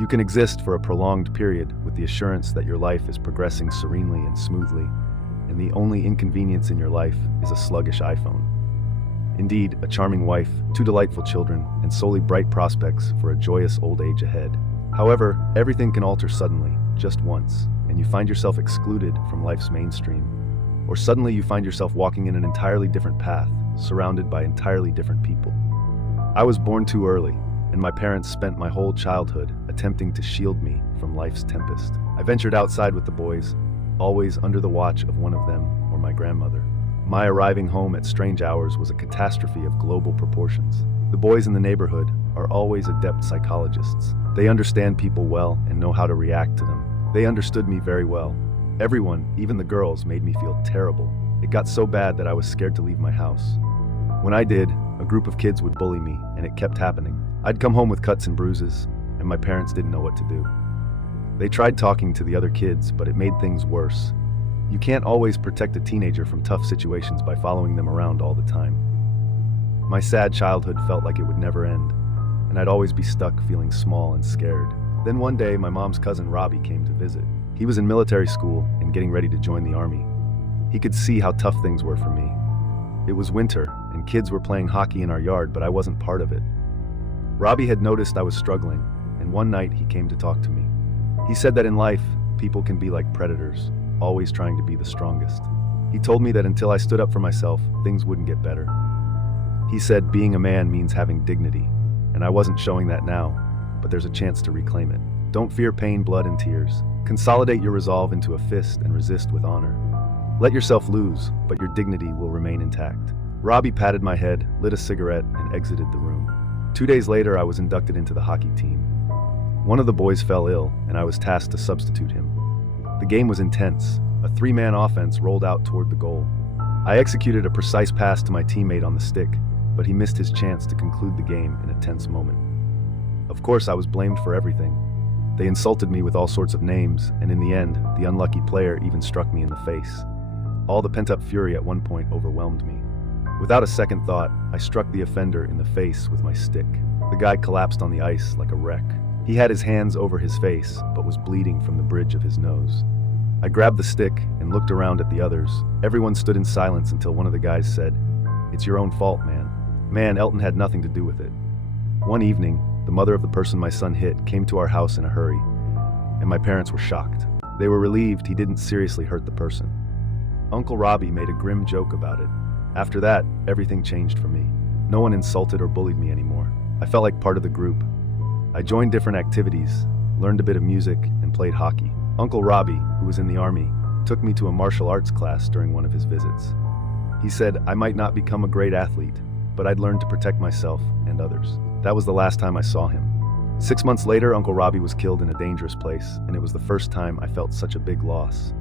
You can exist for a prolonged period with the assurance that your life is progressing serenely and smoothly, and the only inconvenience in your life is a sluggish iPhone. Indeed, a charming wife, 2 delightful children, and solely bright prospects for a joyous old age ahead. However, everything can alter suddenly, just once, and you find yourself excluded from life's mainstream. Or suddenly you find yourself walking in an entirely different path, surrounded by entirely different people. I was born too early, and my parents spent my whole childhood attempting to shield me from life's tempest. I ventured outside with the boys, always under the watch of one of them or my grandmother. My arriving home at strange hours was a catastrophe of global proportions. The boys in the neighborhood are always adept psychologists. They understand people well and know how to react to them. They understood me very well. Everyone, even the girls, made me feel terrible. It got so bad that I was scared to leave my house. When I did, a group of kids would bully me, and it kept happening. I'd come home with cuts and bruises, and my parents didn't know what to do. They tried talking to the other kids, but it made things worse. You can't always protect a teenager from tough situations by following them around all the time. My sad childhood felt like it would never end, and I'd always be stuck feeling small and scared. Then one day, my mom's cousin Robbie came to visit. He was in military school and getting ready to join the army. He could see how tough things were for me. It was winter, and kids were playing hockey in our yard, but I wasn't part of it. Robbie had noticed I was struggling, and one night he came to talk to me. He said that in life, people can be like predators, always trying to be the strongest. He told me that until I stood up for myself, things wouldn't get better. He said being a man means having dignity, and I wasn't showing that now, but there's a chance to reclaim it. Don't fear pain, blood, and tears. Consolidate your resolve into a fist and resist with honor. Let yourself lose, but your dignity will remain intact. Robbie patted my head, lit a cigarette, and exited the room. 2 days later, I was inducted into the hockey team. One of the boys fell ill, and I was tasked to substitute him. The game was intense. A 3-man offense rolled out toward the goal. I executed a precise pass to my teammate on the stick, but he missed his chance to conclude the game in a tense moment. Of course, I was blamed for everything. They insulted me with all sorts of names, and in the end, the unlucky player even struck me in the face. All the pent-up fury at one point overwhelmed me. Without a second thought, I struck the offender in the face with my stick. The guy collapsed on the ice like a wreck. He had his hands over his face, but was bleeding from the bridge of his nose. I grabbed the stick and looked around at the others. Everyone stood in silence until one of the guys said, "It's your own fault, man." Man, Elton had nothing to do with it. One evening, the mother of the person my son hit came to our house in a hurry, and my parents were shocked. They were relieved he didn't seriously hurt the person. Uncle Robbie made a grim joke about it. After that, everything changed for me. No one insulted or bullied me anymore. I felt like part of the group. I joined different activities, learned a bit of music, and played hockey. Uncle Robbie, who was in the army, took me to a martial arts class during one of his visits. He said I might not become a great athlete, but I'd learn to protect myself and others. That was the last time I saw him. 6 months later, Uncle Robbie was killed in a dangerous place, and it was the first time I felt such a big loss.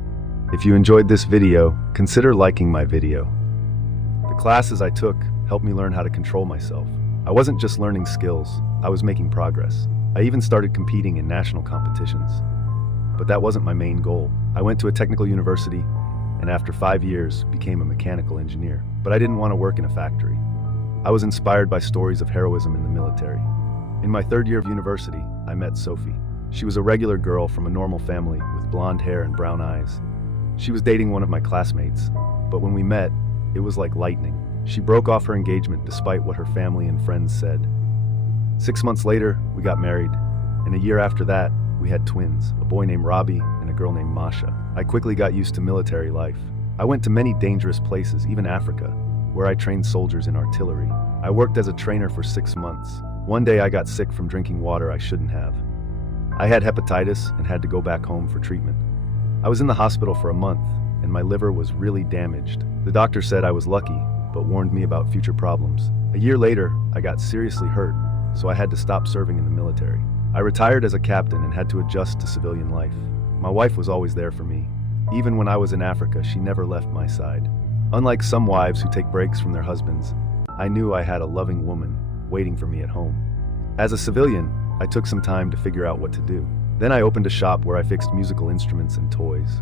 If you enjoyed this video, consider liking my video. The classes I took helped me learn how to control myself. I wasn't just learning skills, I was making progress. I even started competing in national competitions. But that wasn't my main goal. I went to a technical university, and after 5 years, became a mechanical engineer. But I didn't want to work in a factory. I was inspired by stories of heroism in the military. In my 3rd year of university, I met Sophie. She was a regular girl from a normal family with blonde hair and brown eyes. She was dating one of my classmates, but when we met, it was like lightning. She broke off her engagement despite what her family and friends said. 6 months later, we got married, and a year after that, we had twins, a boy named Robbie and a girl named Masha. I quickly got used to military life. I went to many dangerous places, even Africa, where I trained soldiers in artillery. I worked as a trainer for 6 months. One day I got sick from drinking water I shouldn't have. I had hepatitis and had to go back home for treatment. I was in the hospital for a month, and my liver was really damaged. The doctor said I was lucky, but warned me about future problems. A year later, I got seriously hurt, so I had to stop serving in the military. I retired as a captain and had to adjust to civilian life. My wife was always there for me. Even when I was in Africa, she never left my side. Unlike some wives who take breaks from their husbands, I knew I had a loving woman waiting for me at home. As a civilian, I took some time to figure out what to do. Then I opened a shop where I fixed musical instruments and toys.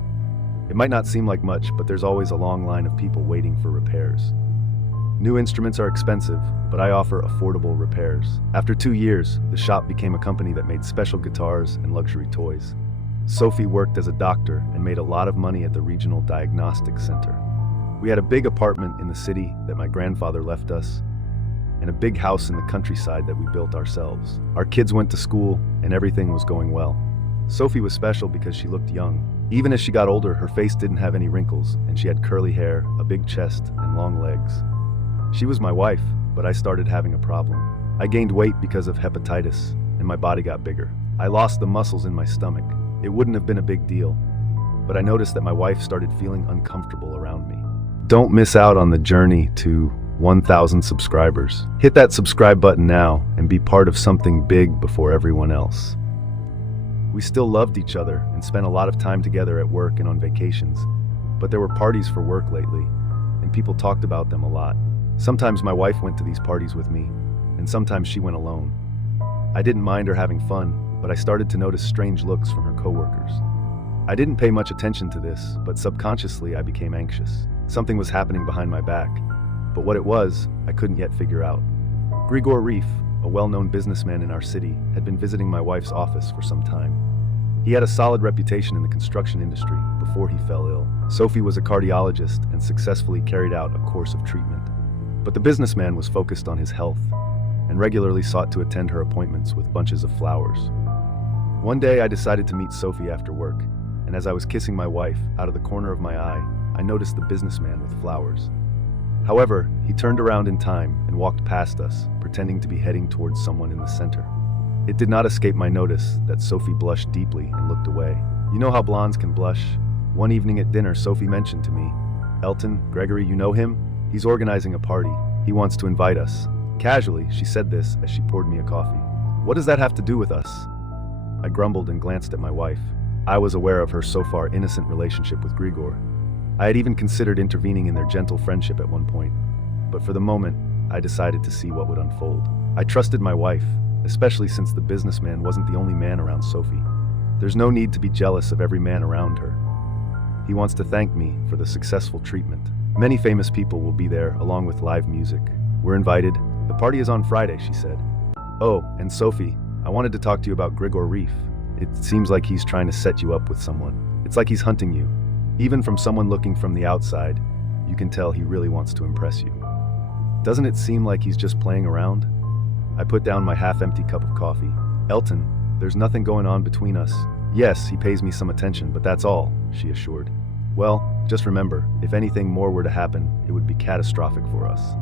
It might not seem like much, but there's always a long line of people waiting for repairs. New instruments are expensive, but I offer affordable repairs. After 2 years, the shop became a company that made special guitars and luxury toys. Sophie worked as a doctor and made a lot of money at the regional diagnostic center. We had a big apartment in the city that my grandfather left us, and a big house in the countryside that we built ourselves. Our kids went to school, and everything was going well. Sophie was special because she looked young. Even as she got older, her face didn't have any wrinkles, and she had curly hair, a big chest, and long legs. She was my wife, but I started having a problem. I gained weight because of hepatitis, and my body got bigger. I lost the muscles in my stomach. It wouldn't have been a big deal, but I noticed that my wife started feeling uncomfortable around me. Don't miss out on the journey to 1,000 subscribers. Hit that subscribe button now and be part of something big before everyone else. We still loved each other and spent a lot of time together at work and on vacations, but there were parties for work lately, and people talked about them a lot. Sometimes my wife went to these parties with me, and sometimes she went alone. I didn't mind her having fun, but I started to notice strange looks from her coworkers. I didn't pay much attention to this, but subconsciously I became anxious. Something was happening behind my back, but what it was, I couldn't yet figure out. Grigor Reef, a well-known businessman in our city, had been visiting my wife's office for some time. He had a solid reputation in the construction industry before he fell ill. Sophie was a cardiologist and successfully carried out a course of treatment. But the businessman was focused on his health and regularly sought to attend her appointments with bunches of flowers. One day I decided to meet Sophie after work, and as I was kissing my wife, out of the corner of my eye, I noticed the businessman with flowers. However, he turned around in time and walked past us, pretending to be heading towards someone in the center. It did not escape my notice that Sophie blushed deeply and looked away. You know how blondes can blush? One evening at dinner, Sophie mentioned to me, "Elton, Gregory, you know him? He's organizing a party. He wants to invite us." Casually, she said this as she poured me a coffee. "What does that have to do with us?" I grumbled and glanced at my wife. I was aware of her so far innocent relationship with Grigor. I had even considered intervening in their gentle friendship at one point, but for the moment, I decided to see what would unfold. I trusted my wife, especially since the businessman wasn't the only man around Sophie. There's no need to be jealous of every man around her. He wants to thank me for the successful treatment. Many famous people will be there, along with live music. We're invited. The party is on Friday, she said. Oh, and Sophie, I wanted to talk to you about Grigor Reef. It seems like he's trying to set you up with someone. It's like he's hunting you. Even from someone looking from the outside, you can tell he really wants to impress you. Doesn't it seem like he's just playing around? I put down my half-empty cup of coffee. Elton, there's nothing going on between us. Yes, he pays me some attention, but that's all, she assured. Well, just remember, if anything more were to happen, it would be catastrophic for us.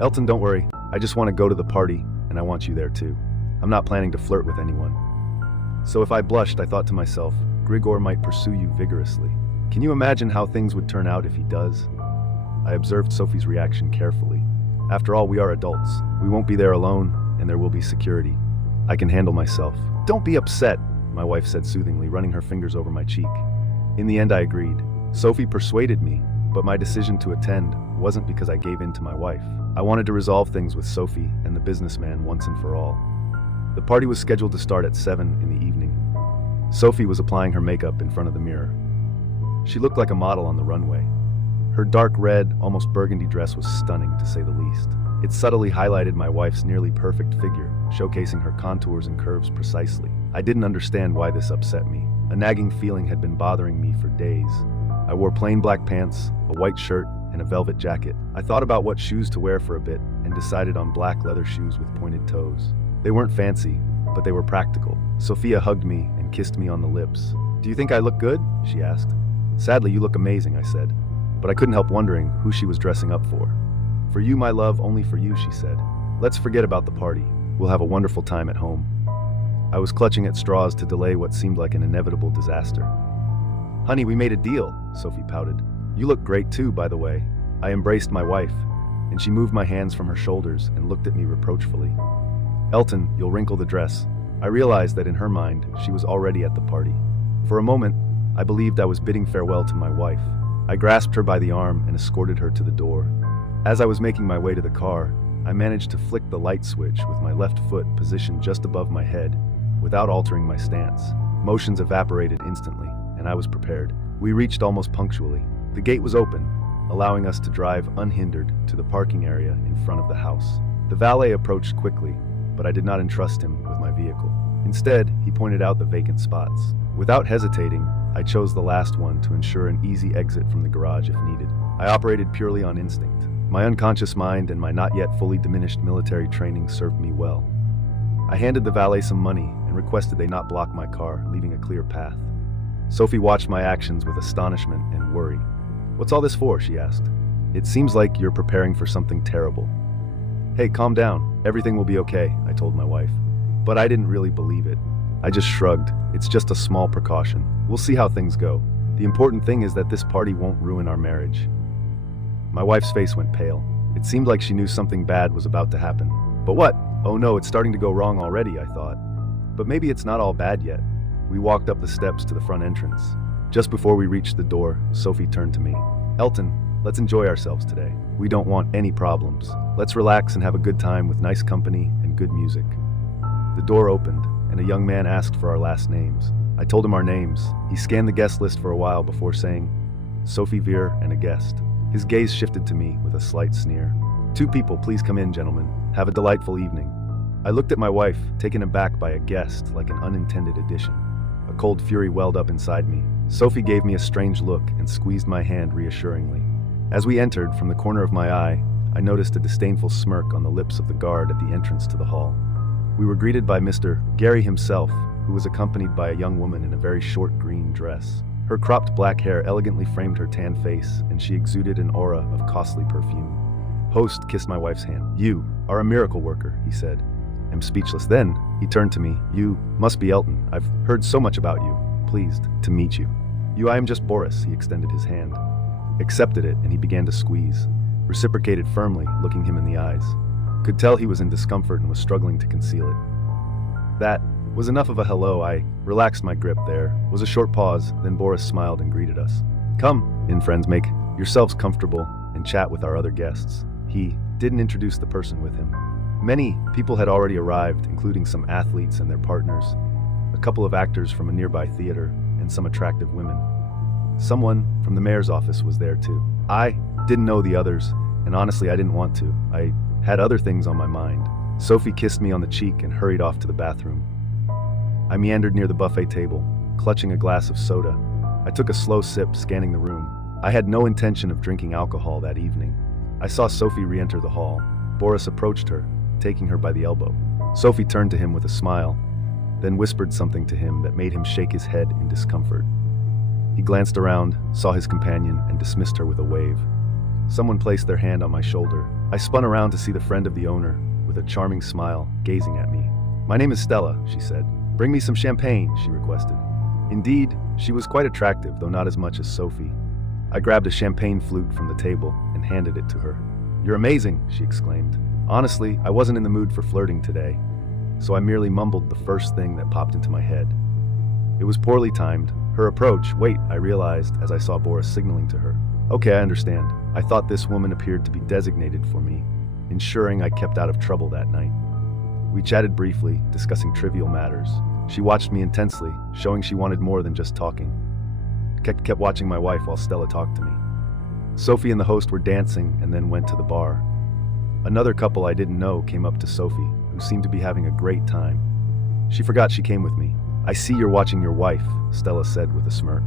Elton, don't worry. I just want to go to the party, and I want you there too. I'm not planning to flirt with anyone. So if I blushed, I thought to myself, Grigor might pursue you vigorously. Can you imagine how things would turn out if he does? I observed Sophie's reaction carefully. After all, we are adults. We won't be there alone, and there will be security. I can handle myself. Don't be upset, my wife said soothingly, running her fingers over my cheek. In the end, I agreed. Sophie persuaded me, but my decision to attend wasn't because I gave in to my wife. I wanted to resolve things with Sophie and the businessman once and for all. The party was scheduled to start at 7 in the evening. Sophie was applying her makeup in front of the mirror. She looked like a model on the runway. Her dark red, almost burgundy dress was stunning, to say the least. It subtly highlighted my wife's nearly perfect figure, showcasing her contours and curves precisely. I didn't understand why this upset me. A nagging feeling had been bothering me for days. I wore plain black pants, a white shirt, and a velvet jacket. I thought about what shoes to wear for a bit and decided on black leather shoes with pointed toes. They weren't fancy, but they were practical. Sophia hugged me and kissed me on the lips. "Do you think I look good?" she asked. "Sadly, you look amazing," I said, but I couldn't help wondering who she was dressing up for. "For you, my love, only for you," she said. "Let's forget about the party. We'll have a wonderful time at home." I was clutching at straws to delay what seemed like an inevitable disaster. "Honey, we made a deal," Sophie pouted. "You look great too, by the way." I embraced my wife, and she moved my hands from her shoulders and looked at me reproachfully. "Elton, you'll wrinkle the dress." I realized that in her mind, she was already at the party. For a moment, I believed I was bidding farewell to my wife. I grasped her by the arm and escorted her to the door. As I was making my way to the car, I managed to flick the light switch with my left foot positioned just above my head, without altering my stance. Motions evaporated instantly, and I was prepared. We reached almost punctually. The gate was open, allowing us to drive unhindered to the parking area in front of the house. The valet approached quickly, but I did not entrust him with my vehicle. Instead, he pointed out the vacant spots. Without hesitating, I chose the last one to ensure an easy exit from the garage if needed. I operated purely on instinct. My unconscious mind and my not yet fully diminished military training served me well. I handed the valet some money and requested they not block my car, leaving a clear path. Sophie watched my actions with astonishment and worry. "What's all this for?" she asked. "It seems like you're preparing for something terrible." "Hey, calm down. Everything will be okay," I told my wife. But I didn't really believe it. I just shrugged. "It's just a small precaution. We'll see how things go. The important thing is that this party won't ruin our marriage." My wife's face went pale. It seemed like she knew something bad was about to happen. But what? Oh no, it's starting to go wrong already, I thought. But maybe it's not all bad yet. We walked up the steps to the front entrance. Just before we reached the door, Sophie turned to me. "Elton, let's enjoy ourselves today. We don't want any problems. Let's relax and have a good time with nice company and good music." The door opened, and a young man asked for our last names. I told him our names. He scanned the guest list for a while before saying, "Sophie Veer and a guest." His gaze shifted to me with a slight sneer. "Two people, please come in, gentlemen. Have a delightful evening." I looked at my wife, taken aback by a guest like an unintended addition. A cold fury welled up inside me. Sophie gave me a strange look and squeezed my hand reassuringly. As we entered, from the corner of my eye, I noticed a disdainful smirk on the lips of the guard at the entrance to the hall. We were greeted by Mr. Gary himself, who was accompanied by a young woman in a very short green dress. Her cropped black hair elegantly framed her tan face, and she exuded an aura of costly perfume. Host kissed my wife's hand. "You are a miracle worker," he said. I'm speechless. Then he turned to me. "You must be Elton. I've heard so much about you. Pleased to meet you." I am just Boris." He extended his hand. Accepted it, and he began to squeeze. Reciprocated firmly, looking him in the eyes. Could tell he was in discomfort and was struggling to conceal it. That was enough of a hello. I relaxed my grip. There was a short pause, then Boris smiled and greeted us. "Come in, friends, make yourselves comfortable and chat with our other guests." He didn't introduce the person with him. Many people had already arrived, including some athletes and their partners, a couple of actors from a nearby theater, and some attractive women. Someone from the mayor's office was there too. I didn't know the others, and honestly I didn't want to. I had other things on my mind. Sophie kissed me on the cheek and hurried off to the bathroom. I meandered near the buffet table, clutching a glass of soda. I took a slow sip, scanning the room. I had no intention of drinking alcohol that evening. I saw Sophie re-enter the hall. Boris approached her, taking her by the elbow. Sophie turned to him with a smile, then whispered something to him that made him shake his head in discomfort. He glanced around, saw his companion, and dismissed her with a wave. Someone placed their hand on my shoulder. I spun around to see the friend of the owner, with a charming smile, gazing at me. "My name is Stella," she said. "Bring me some champagne," she requested. Indeed, she was quite attractive, though not as much as Sophie. I grabbed a champagne flute from the table and handed it to her. "You're amazing," she exclaimed. Honestly, I wasn't in the mood for flirting today, so I merely mumbled the first thing that popped into my head. It was poorly timed. Her approach, wait, I realized as I saw Boris signaling to her. Okay, I understand. I thought this woman appeared to be designated for me, ensuring I kept out of trouble that night. We chatted briefly, discussing trivial matters. She watched me intensely, showing she wanted more than just talking. Kept watching my wife while Stella talked to me. Sophie and the host were dancing and then went to the bar. Another couple I didn't know came up to Sophie, who seemed to be having a great time. She forgot she came with me. "I see you're watching your wife," Stella said with a smirk.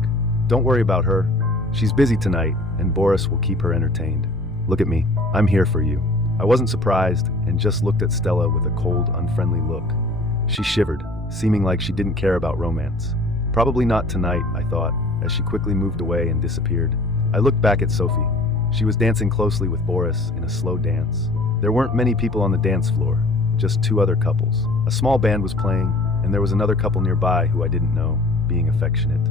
"Don't worry about her. She's busy tonight, and Boris will keep her entertained. Look at me. I'm here for you." I wasn't surprised and just looked at Stella with a cold, unfriendly look. She shivered, seeming like she didn't care about romance. Probably not tonight, I thought, as she quickly moved away and disappeared. I looked back at Sophie. She was dancing closely with Boris in a slow dance. There weren't many people on the dance floor, just two other couples. A small band was playing, and there was another couple nearby who I didn't know, being affectionate.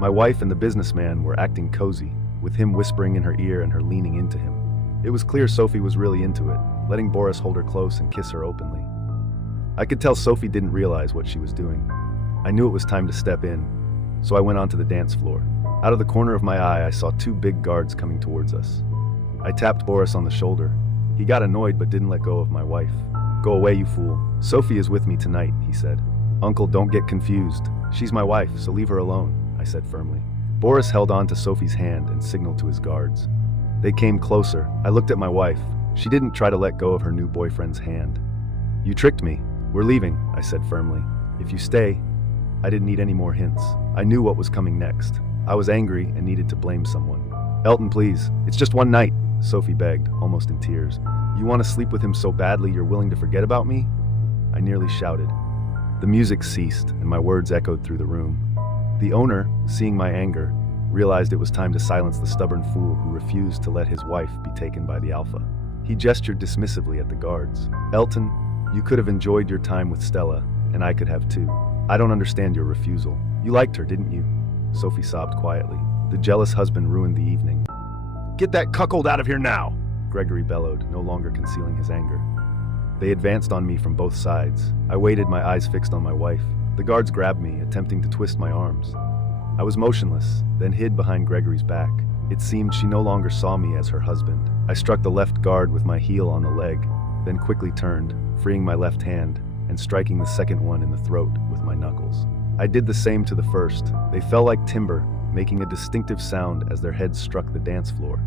My wife and the businessman were acting cozy, with him whispering in her ear and her leaning into him. It was clear Sophie was really into it, letting Boris hold her close and kiss her openly. I could tell Sophie didn't realize what she was doing. I knew it was time to step in, so I went onto the dance floor. Out of the corner of my eye, I saw two big guards coming towards us. I tapped Boris on the shoulder. He got annoyed but didn't let go of my wife. "Go away, you fool. Sophie is with me tonight," he said. "Uncle, don't get confused. She's my wife, so leave her alone," I said firmly. Boris held on to Sophie's hand and signaled to his guards. They came closer. I looked at my wife. She didn't try to let go of her new boyfriend's hand. "You tricked me. We're leaving," I said firmly. "If you stay..." I didn't need any more hints. I knew what was coming next. I was angry and needed to blame someone. "Elton, please. It's just one night," Sophie begged, almost in tears. "You want to sleep with him so badly you're willing to forget about me?" I nearly shouted. The music ceased, and my words echoed through the room. The owner, seeing my anger, realized it was time to silence the stubborn fool who refused to let his wife be taken by the alpha. He gestured dismissively at the guards. "Elton, you could have enjoyed your time with Stella, and I could have too. I don't understand your refusal. You liked her, didn't you?" Sophie sobbed quietly. The jealous husband ruined the evening. "Get that cuckold out of here now!" Gregory bellowed, no longer concealing his anger. They advanced on me from both sides. I waited, my eyes fixed on my wife. The guards grabbed me, attempting to twist my arms. I was motionless, then hid behind Gregory's back. It seemed she no longer saw me as her husband. I struck the left guard with my heel on the leg, then quickly turned, freeing my left hand and striking the second one in the throat with my knuckles. I did the same to the first. They fell like timber, making a distinctive sound as their heads struck the dance floor.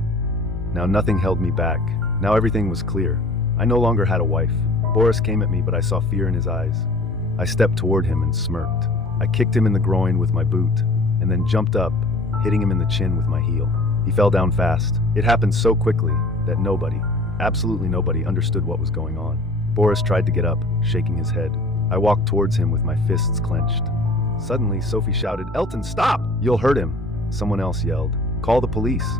Now nothing held me back. Now everything was clear. I no longer had a wife. Boris came at me, but I saw fear in his eyes. I stepped toward him and smirked. I kicked him in the groin with my boot, and then jumped up, hitting him in the chin with my heel. He fell down fast. It happened so quickly that nobody, absolutely nobody, understood what was going on. Boris tried to get up, shaking his head. I walked towards him with my fists clenched. Suddenly, Sophie shouted, "Elton, stop! You'll hurt him!" Someone else yelled, "Call the police!"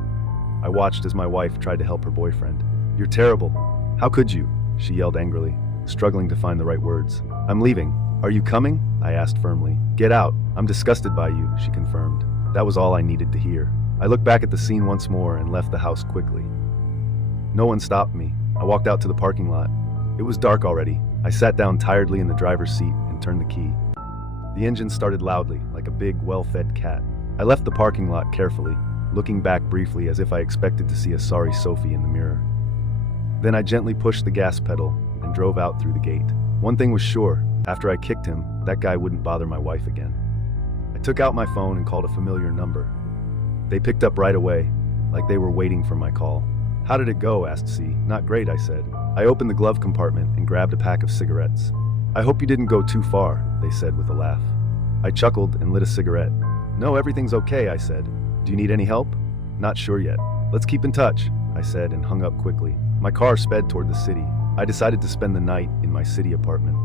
I watched as my wife tried to help her boyfriend. "You're terrible. How could you?" she yelled angrily, struggling to find the right words. "I'm leaving. Are you coming?" I asked firmly. "Get out. I'm disgusted by you," she confirmed. That was all I needed to hear. I looked back at the scene once more and left the house quickly. No one stopped me. I walked out to the parking lot. It was dark already. I sat down tiredly in the driver's seat and turned the key. The engine started loudly, like a big, well-fed cat. I left the parking lot carefully, looking back briefly as if I expected to see a sorry Sophie in the mirror. Then I gently pushed the gas pedal and drove out through the gate. One thing was sure, after I kicked him, that guy wouldn't bother my wife again. I took out my phone and called a familiar number. They picked up right away, like they were waiting for my call. "How did it go?" asked C. "Not great," I said. I opened the glove compartment and grabbed a pack of cigarettes. "I hope you didn't go too far," they said with a laugh. I chuckled and lit a cigarette. "No, everything's okay," I said. "Do you need any help?" "Not sure yet." "Let's keep in touch," I said and hung up quickly. My car sped toward the city. I decided to spend the night in my city apartment.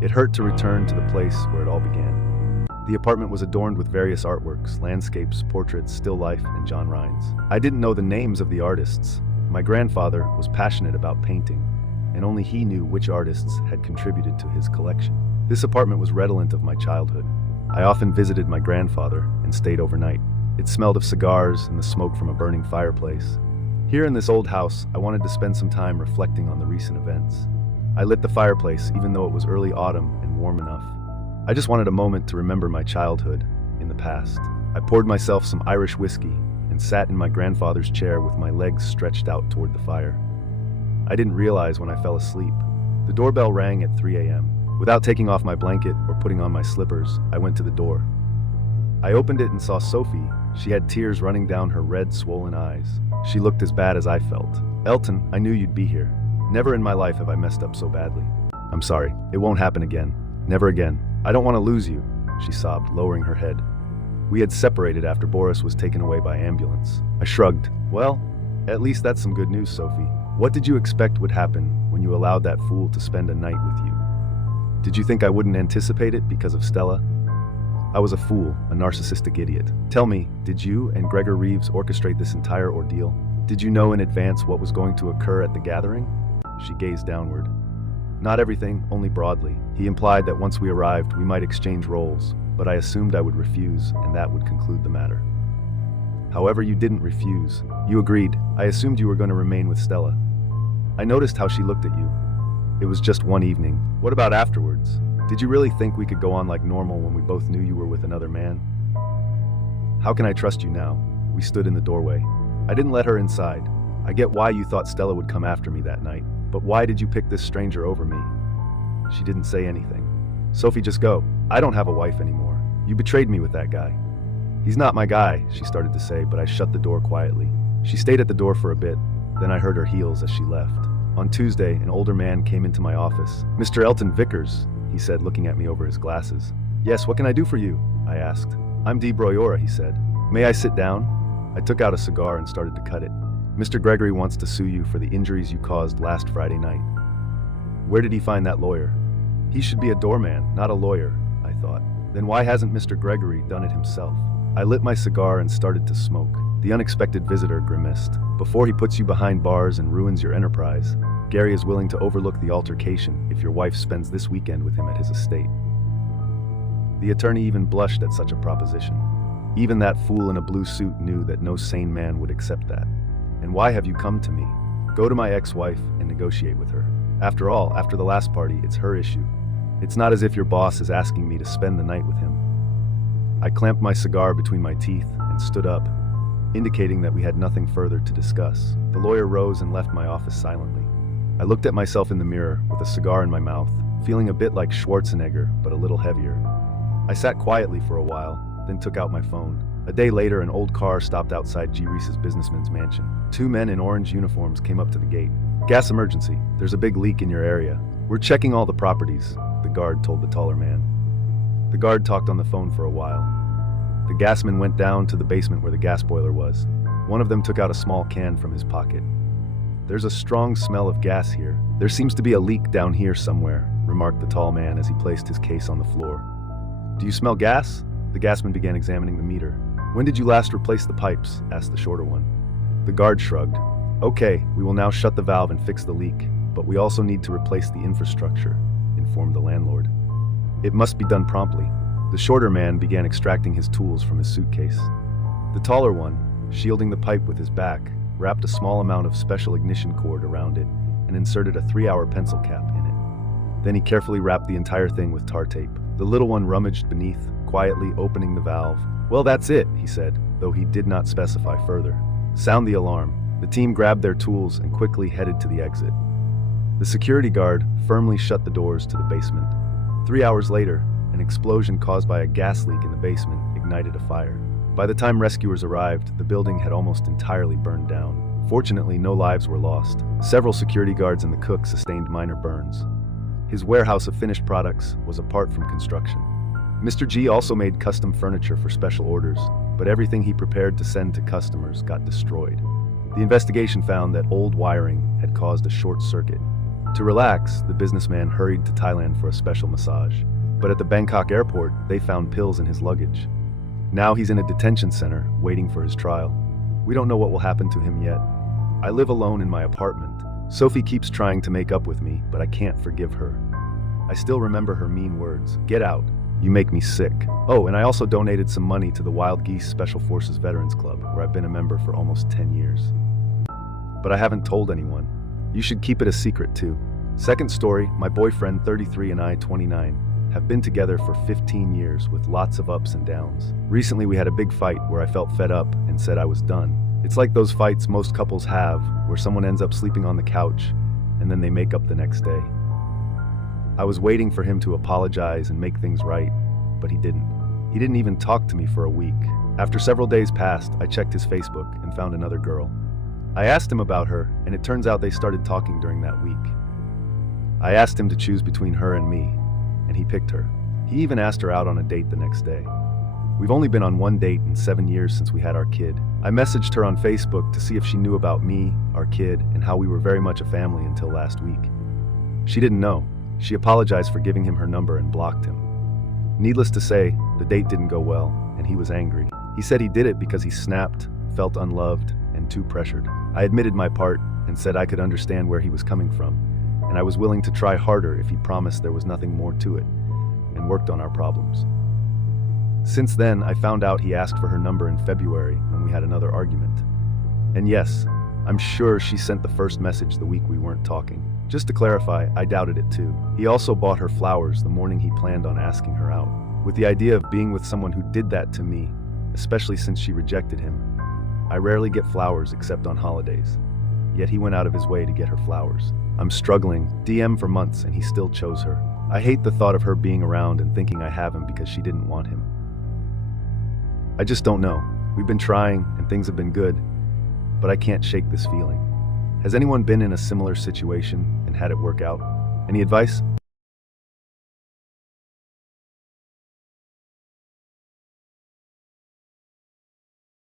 It hurt to return to the place where it all began. The apartment was adorned with various artworks, landscapes, portraits, still life, and John Rhine's. I didn't know the names of the artists. My grandfather was passionate about painting, and only he knew which artists had contributed to his collection. This apartment was redolent of my childhood. I often visited my grandfather and stayed overnight. It smelled of cigars and the smoke from a burning fireplace. Here in this old house, I wanted to spend some time reflecting on the recent events. I lit the fireplace even though it was early autumn and warm enough. I just wanted a moment to remember my childhood in the past. I poured myself some Irish whiskey and sat in my grandfather's chair with my legs stretched out toward the fire. I didn't realize when I fell asleep. The doorbell rang at 3 a.m. Without taking off my blanket or putting on my slippers, I went to the door. I opened it and saw Sophie. She had tears running down her red, swollen eyes. She looked as bad as I felt. "Elton, I knew you'd be here. Never in my life have I messed up so badly. I'm sorry. It won't happen again. Never again. I don't want to lose you," she sobbed, lowering her head. We had separated after Boris was taken away by ambulance. I shrugged. "Well, at least that's some good news, Sophie. What did you expect would happen when you allowed that fool to spend a night with you? Did you think I wouldn't anticipate it because of Stella? I was a fool, a narcissistic idiot. Tell me, did you and Gregor Reeves orchestrate this entire ordeal? Did you know in advance what was going to occur at the gathering?" She gazed downward. "Not everything, only broadly. He implied that once we arrived, we might exchange roles, but I assumed I would refuse, and that would conclude the matter. However, you didn't refuse. You agreed. I assumed you were going to remain with Stella. I noticed how she looked at you. It was just one evening. What about afterwards? Did you really think we could go on like normal when we both knew you were with another man? How can I trust you now?" We stood in the doorway. I didn't let her inside. "I get why you thought Stella would come after me that night, but why did you pick this stranger over me?" She didn't say anything. "Sophie, just go. I don't have a wife anymore. You betrayed me with that guy. "He's not my guy," she started to say, but I shut the door quietly. She stayed at the door for a bit, then I heard her heels as she left. On Tuesday, an older man came into my office. "Mr. Elton Vickers," he said, looking at me over his glasses. "Yes, what can I do for you?" I asked. "I'm Dee Broyora," he said. "May I sit down?" I took out a cigar and started to cut it. "Mr. Gregory wants to sue you for the injuries you caused last Friday night." Where did he find that lawyer? He should be a doorman, not a lawyer, I thought. Then why hasn't Mr. Gregory done it himself? I lit my cigar and started to smoke. The unexpected visitor grimaced. "Before he puts you behind bars and ruins your enterprise, Gary is willing to overlook the altercation if your wife spends this weekend with him at his estate." The attorney even blushed at such a proposition. Even that fool in a blue suit knew that no sane man would accept that. "And why have you come to me? Go to my ex-wife and negotiate with her. After all, after the last party, it's her issue. It's not as if your boss is asking me to spend the night with him." I clamped my cigar between my teeth and stood up, indicating that we had nothing further to discuss. The lawyer rose and left my office silently. I looked at myself in the mirror with a cigar in my mouth, feeling a bit like Schwarzenegger, but a little heavier. I sat quietly for a while, then took out my phone. A day later, an old car stopped outside G. Reese's businessman's mansion. Two men in orange uniforms came up to the gate. "Gas emergency. There's a big leak in your area. We're checking all the properties," the guard told the taller man. The guard talked on the phone for a while. The gasman went down to the basement where the gas boiler was. One of them took out a small can from his pocket. "There's a strong smell of gas here. There seems to be a leak down here somewhere," remarked the tall man as he placed his case on the floor. "Do you smell gas?" The gasman began examining the meter. "When did you last replace the pipes?" asked the shorter one. The guard shrugged. "Okay, we will now shut the valve and fix the leak, but we also need to replace the infrastructure," informed the landlord. "It must be done promptly." The shorter man began extracting his tools from his suitcase. The taller one, shielding the pipe with his back, wrapped a small amount of special ignition cord around it and inserted a 3-hour pencil cap in it. Then he carefully wrapped the entire thing with tar tape. The little one rummaged beneath, quietly opening the valve. "Well, that's it," he said, though he did not specify further. "Sound the alarm." The team grabbed their tools and quickly headed to the exit. The security guard firmly shut the doors to the basement. 3 hours later, an explosion caused by a gas leak in the basement ignited a fire. By the time rescuers arrived, the building had almost entirely burned down. Fortunately, no lives were lost. Several security guards and the cook sustained minor burns. His warehouse of finished products was apart from construction. Mr. G also made custom furniture for special orders, but everything he prepared to send to customers got destroyed. The investigation found that old wiring had caused a short circuit. To relax, the businessman hurried to Thailand for a special massage. But at the Bangkok airport, they found pills in his luggage. Now he's in a detention center, waiting for his trial. We don't know what will happen to him yet. I live alone in my apartment. Sophie keeps trying to make up with me, but I can't forgive her. I still remember her mean words. "Get out. You make me sick." Oh, and I also donated some money to the Wild Geese Special Forces Veterans Club, where I've been a member for almost 10 years. But I haven't told anyone. You should keep it a secret too. Second story, my boyfriend 33 and I 29 have been together for 15 years with lots of ups and downs. Recently we had a big fight where I felt fed up and said I was done. It's like those fights most couples have, where someone ends up sleeping on the couch and then they make up the next day. I was waiting for him to apologize and make things right, but he didn't. He didn't even talk to me for a week. After several days passed, I checked his Facebook and found another girl. I asked him about her, and it turns out they started talking during that week. I asked him to choose between her and me, and he picked her. He even asked her out on a date the next day. We've only been on one date in 7 years since we had our kid. I messaged her on Facebook to see if she knew about me, our kid, and how we were very much a family until last week. She didn't know. She apologized for giving him her number and blocked him. Needless to say, the date didn't go well, and he was angry. He said he did it because he snapped, felt unloved, and too pressured. I admitted my part and said I could understand where he was coming from, and I was willing to try harder if he promised there was nothing more to it, and worked on our problems. Since then, I found out he asked for her number in February when we had another argument. And yes, I'm sure she sent the first message the week we weren't talking. Just to clarify, I doubted it too. He also bought her flowers the morning he planned on asking her out. With the idea of being with someone who did that to me, especially since she rejected him, I rarely get flowers except on holidays. Yet he went out of his way to get her flowers. I'm struggling, DM for months, and he still chose her. I hate the thought of her being around and thinking I have him because she didn't want him. I just don't know. We've been trying and things have been good, but I can't shake this feeling. Has anyone been in a similar situation and had it work out? Any advice?